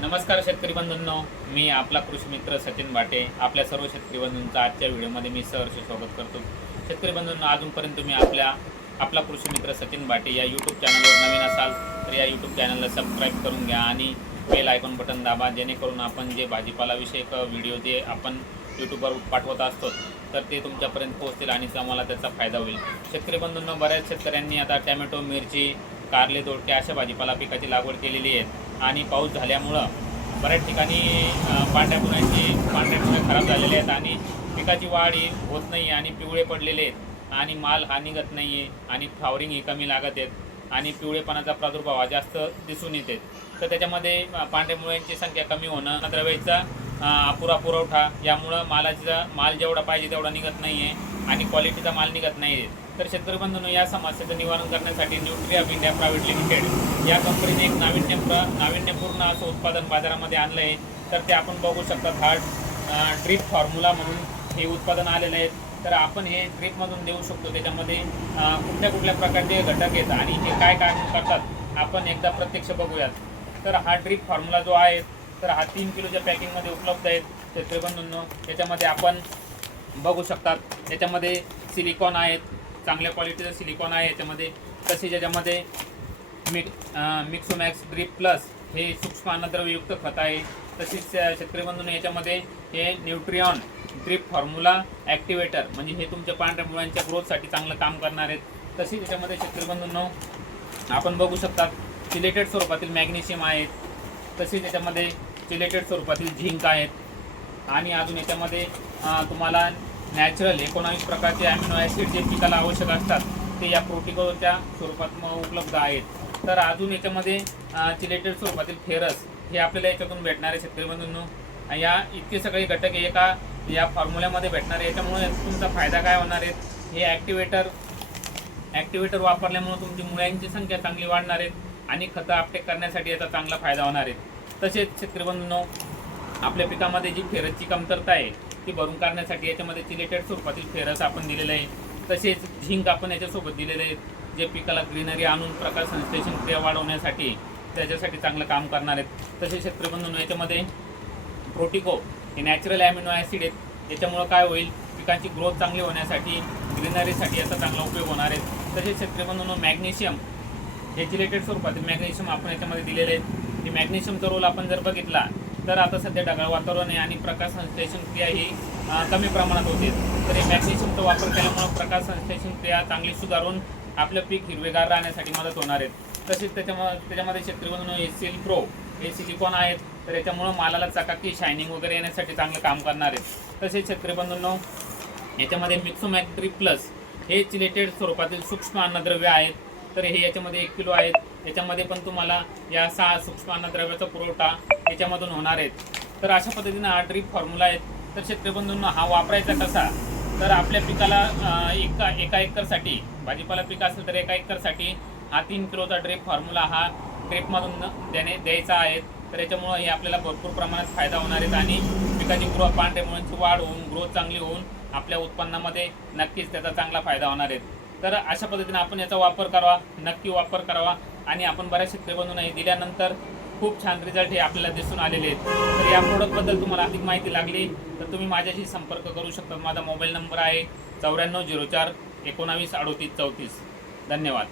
नमस्कार शेतकरी बंधूंनो मी आपला कृषी मित्र सचिन बाटे. आपल्या सर्व शेतकरी बंधूंचा आजच्या व्हिडिओमध्ये मी सहर्ष स्वागत करतो. शेतकरी बंधूंनो अजूनपर्यंत तुम्ही आपल्या आपला कृषी मित्र सचिन बाटे या यूट्यूब चॅनलवर नवीन असाल तर या यूट्यूब चॅनलला सबस्क्राईब करून घ्या आणि बेल आयकॉन बटन दाबा जेणेकरून आपण जे भाजीपालाविषयक व्हिडिओ जे आपण यूट्यूबवर पाठवत असतो तर ते तुमच्यापर्यंत पोहोचतील आणि तुम्हाला त्याचा फायदा होईल. शेतकरी बंधूंना बऱ्याच शेतकऱ्यांनी आता टॅमॅटो मिरची कारले दोडके अशा भाजीपाला पिकाची लागवड केलेली आहे. आणि पाऊस झाल्यामुळं बऱ्याच ठिकाणी पांढऱ्या मुळ्यांची पांढऱ्या मुळे खराब झालेले आहेत आणि पिकाची वाढ ही होत नाही आणि पिवळे पडलेले आहेत. आणि माल हा निघत नाही आहे आणि फ्लावरिंग ही कमी लागत आहेत आणि पिवळेपणाचा प्रादुर्भाव हा जास्त दिसून येते तर त्याच्यामध्ये पांढऱ्या मुळ्यांची संख्या कमी होणं द्रव्याचा अपुरा पुरवठा. यामुळं मालाचा माल जेवढा पाहिजे तेवढा निघत नाही आहे आणि क्वालिटीचा माल निघत नाही आहे तर शेतकरी बंधूंनो या समस्येचं निवारण करण्यासाठी Nutri of India private limited या कंपनीने एक नाविन्य प्र नाविन्यपूर्ण असं उत्पादन बाजारामध्ये आणलं आहे तर ते आपण बघू शकतात हा ड्रीप फॉर्म्युला म्हणून हे उत्पादन आलेलं आहे. तर आपण हे ड्रीपमधून देऊ शकतो. त्याच्यामध्ये कुठल्या कुठल्या प्रकारचे घटक आहेत आणि हे काय काम करतात आपण एकदा प्रत्यक्ष बघूयात. तर हा ड्रीप फॉर्म्युला जो आहे तर हा तीन किलोच्या पॅकिंगमध्ये उपलब्ध आहेत शेतकरी बंधूंनो त्याच्यामध्ये आपण बघू शकतात. याच्यामध्ये सिलिकॉन आहेत चांगल्या क्वालिटीचं सिलिकॉन आहे. याच्यामध्ये तसेच याच्यामध्ये मिक मिक्सोमॅक्स ड्रीप प्लस हे सूक्ष्म अन्नद्रव्ययुक्त खत आहे. तसेच शेतकरीबंधूंनो याच्यामध्ये हे न्यूट्रिऑन ड्रीप फॉर्म्युला ॲक्टिवेटर म्हणजे हे तुमच्या पांढऱ्या मुळांच्या ग्रोथसाठी चांगलं काम करणार आहेत. तसेच याच्यामध्ये शेतकरीबंधूंनो आपण बघू शकतात. सिलेटेड स्वरूपातील मॅग्नेशियम आहेत. तसेच याच्यामध्ये डिस्टिलेटेड स्वरूपातील झिंक आहेत. आणि अजून याच्यामध्ये तुम्हाला नॅचरल एकोणावीस प्रकारचे अॅमिनो ॲसिड जे पिकाला आवश्यक असतात ते या प्रोटिकोच्या स्वरूपात उपलब्ध आहेत. तर अजून याच्यामध्ये चिलेटेड स्वरूपातील फेरस हे आपल्याला याच्यातून भेटणारे शेतकरी बंधूंनो. या इतके सगळे घटक एका या फॉर्म्युल्यामध्ये भेटणार. आहे याच्यामुळे तुमचा फायदा काय होणार आहे? हे ॲक्टिवेटर ॲक्टिवेटर वापरल्यामुळे तुमची मुळ्यांची संख्या चांगली वाढणार आहेत आणि खतं आपटेक करण्यासाठी याचा चांगला फायदा होणार आहे. तसेच शेतकरी बंधूंनो आपल्या पिकामध्ये जी फेरसची कमतरता आहे ती भरून काढण्यासाठी याच्यामध्ये चिलेटेड स्वरूपातील फेरस आपण दिलेलं आहे. तसेच झिंक आपण याच्यासोबत दिलेले आहेत जे पिकाला ग्रीनरी आणून प्रकाश संश्लेषण क्रिया वाढवण्यासाठी त्याच्यासाठी चांगलं काम करणार आहेत. तसेच शेतकरी याच्यामध्ये प्रोटिको हे नॅचरल ॲमिनो ॲसिड आहेत. याच्यामुळं काय होईल पिकांची ग्रोथ चांगली होण्यासाठी ग्रीनरीसाठी याचा चांगला उपयोग होणार आहे. तसेच शेतकरी बंधूंनो मॅग्नेशियम हे रिलेटेड स्वरूपात मॅग्नेशियम आपण याच्यामध्ये दिलेले आहेत. की मॅग्नेशियमचा रोल आपण जर बघितला तर आता सध्या ढगाळ वातावरण आहे आणि प्रकाश संश्लेषण क्रिया ही कमी प्रमाणात होते. तर हे मॅग्नेशियमचा वापर केल्यामुळं प्रकाश संश्लेषण क्रिया चांगली सुधारून आपलं पीक हिरवेगार राहण्यासाठी मदत होणार आहे. तसेच त्याच्यामध्ये त्याच्यामध्ये शेतकरी हे सिल प्रो हे सिलिकॉन आहेत. तर याच्यामुळं मालाला चकाकी शायनिंग वगैरे येण्यासाठी चांगलं काम करणार आहेत. तसेच शेतकरी याच्यामध्ये मिक्सोमॅक्ट्री प्लस हे चिलेटेड स्वरूपातील सूक्ष्म अन्नद्रव्य आहेत. तर हे याच्यामध्ये एक किलो आहेत. याच्यामध्ये पण तुम्हाला या सहा सूक्ष्म अन्नद्रव्याचा पुरवठा याच्यामधून होणार आहेत तर अशा पद्धतीनं हा ड्रीप फॉर्म्युला आहेत तर शेतकरी बंधूंना हा वापरायचा कसा? तर आपल्या पिकाला एका एका एकरसाठी भाजीपाला पीक असेल तर एका एकरसाठी हा तीन किलोचा ड्रीप फॉर्म्युला हा ड्रीपमधून देणे द्यायचा आहे. तर याच्यामुळं हे आपल्याला भरपूर प्रमाणात फायदा होणार आहेत आणि पिकाची ग्रो पांढऱ्या मुळांची वाढ होऊन ग्रोथ चांगली होऊन आपल्या उत्पन्नामध्ये नक्कीच त्याचा चांगला फायदा होणार आहे. तर अशा पद्धतीने आपण याचा वापर करावा नक्की वापर करावा आणि आपण बऱ्याच शेतकरी बंधूंना हे दिल्यानंतर खूप छान रिझल्ट हे आपल्याला दिसून आलेले आहेत. तर या प्रोडक्टबद्दल तुम्हाला अधिक माहिती लागली तर तुम्ही माझ्याशी संपर्क करू शकता. माझा मोबाईल नंबर आहे चौऱ्याण्णव झिरो चार एकोणावीस अडोतीस चौतीस. धन्यवाद.